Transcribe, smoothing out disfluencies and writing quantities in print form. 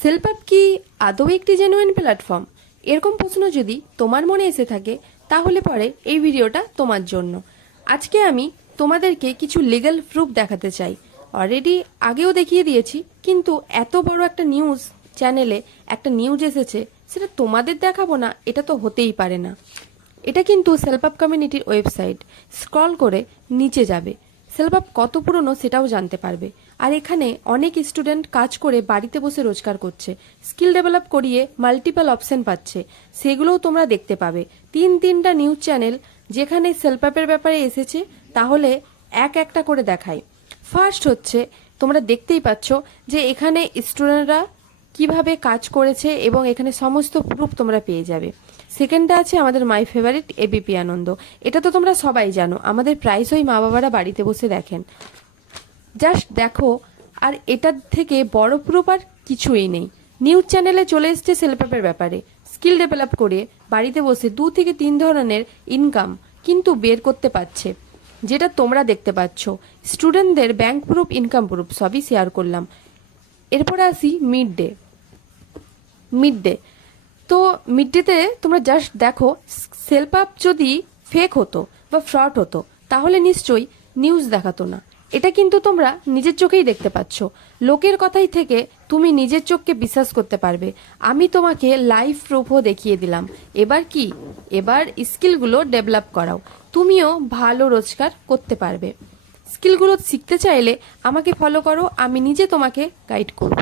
সেলপাপ কি আদৌ একটি জেনুইন প্ল্যাটফর্ম? এরকম প্রশ্ন যদি তোমার মনে এসে থাকে তাহলে পরে এই ভিডিওটা তোমার জন্য। আজকে আমি তোমাদেরকে কিছু লিগ্যাল প্রুফ দেখাতে চাই। অলরেডি আগেও দেখিয়ে দিয়েছি, কিন্তু এত বড় একটা নিউজ চ্যানেলে একটা নিউজ এসেছে, সেটা তোমাদের দেখাবো না, এটা তো হতেই পারে না। এটা কিন্তু সেলপাপ কমিউনিটির ওয়েবসাইট। স্ক্রল করে নিচে যাবে, সেলপাপ কত পুরনো সেটাও জানতে পারবে। আর এখানে অনেক স্টুডেন্ট কাজ করে বাড়িতে বসে রোজগার করছে, স্কিল ডেভেলপ করিয়ে মাল্টিপল অপশন পাচ্ছে, সেগুলোও তোমরা দেখতে পাবে। তিনটা নিউজ চ্যানেল যেখানে সেলপাপের ব্যাপারে এসেছে, তাহলে একটা করে দেখাই। ফার্স্ট হচ্ছে, তোমরা দেখতেই পাচ্ছ যে এখানে স্টুডেন্টরা কিভাবে কাজ করেছে এবং এখানে সমস্ত প্রুফ তোমরা পেয়ে যাবে। সেকেন্ডটা আছে আমাদের মাই ফেভারিট এবিপি আনন্দ। এটা তো তোমরা সবাই জানো, আমাদের প্রায়শই মা বাবারা বাড়িতে বসে দেখেন। জাস্ট দেখো, আর এটার থেকে বড় প্রুফ আর কিছুই নেই। নিউজ চ্যানেলে চলে এসছে সেলপাপের ব্যাপারে, স্কিল ডেভেলপ করে বাড়িতে বসে 2 থেকে 3 ধরনের ইনকাম কিন্তু বের করতে পারছে, যেটা তোমরা দেখতে পাচ্ছ। স্টুডেন্টদের ব্যাংক প্রুফ, ইনকাম প্রুফ সবই শেয়ার করলাম। এরপরে আসি মিড ডে। তো মিড ডেতে তোমরা জাস্ট দেখো, সেলপাপ যদি ফেক হতো বা ফ্রড হতো তাহলে নিশ্চয়ই নিউজ দেখাতো না। এটা কিন্তু তোমরা নিজের চোখেই দেখতে পাচ্ছ। লোকের কথাই থেকে তুমি নিজের চোখকে বিশ্বাস করতে পারবে। আমি তোমাকে লাইভ প্রুফও দেখিয়ে দিলাম। এবার স্কিলগুলো ডেভেলপ করাও, তুমিও ভালো রোজগার করতে পারবে। স্কিলগুলো শিখতে চাইলে আমাকে ফলো করো, আমি নিজে তোমাকে গাইড করব।